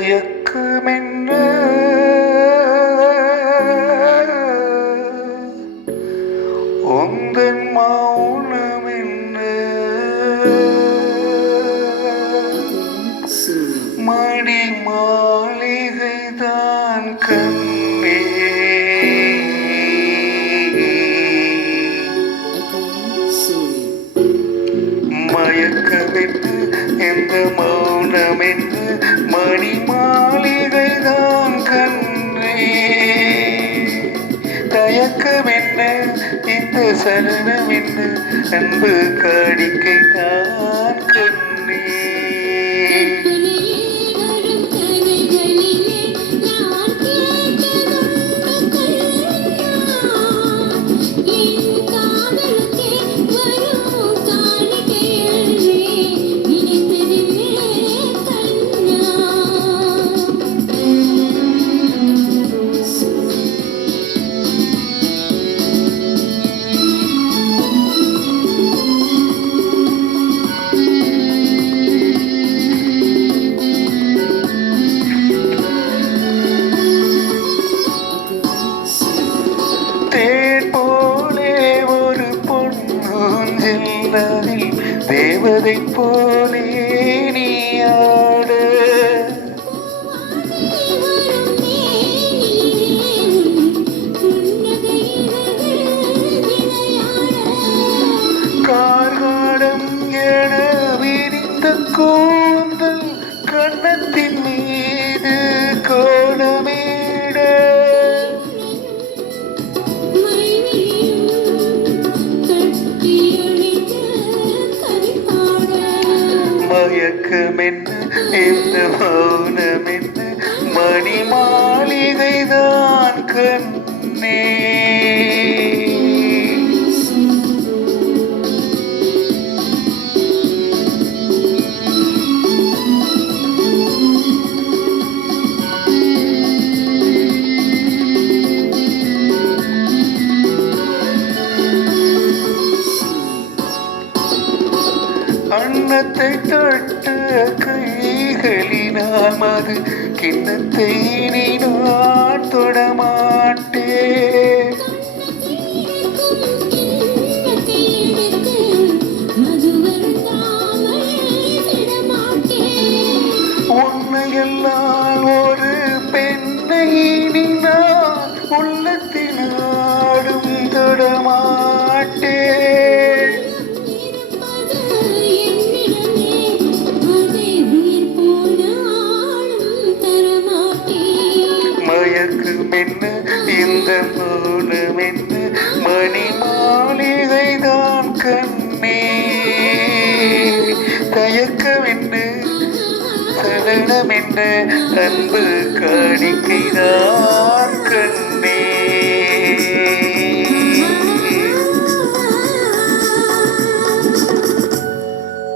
மயக்கமென்ன உந்தன் மௌனமென்ன மடி மாளிகைதான் கண்ணே மயக்கமென்ன எந்த மௌனமென்ன மணி மாளிகைதான் கண்ணே தயக்கமென்ன இந்த சரணமென்ன அன்பு காணிக்கைதான் கண்ணே அதில் தேவதை போலே நீ ஆட கார்காடம் என விரிந்த கூந்தல் கண்ணத்தின் மீது கோலமேட மயக்கமென்ன இந்த மௌனமென்ன மணி மாளிகைதான் கண்ணே அன்னத்தை தொட்ட கைகளினால் மது கிண்ணத்தை நீ நான் தொடமாட்டேன் உன்னையெல்லாம் ஒரு பெண்ணை நீ நான் உள்ளத்தினாடும் தொடமாட்டேன் மயக்கமென்ன இந்த மௌனமென்ன மணி மாளிகைதான் கண்ணே தயக்கமென்ன சலனமென்ன அன்பு காணிக்கைதான் கண்ணே.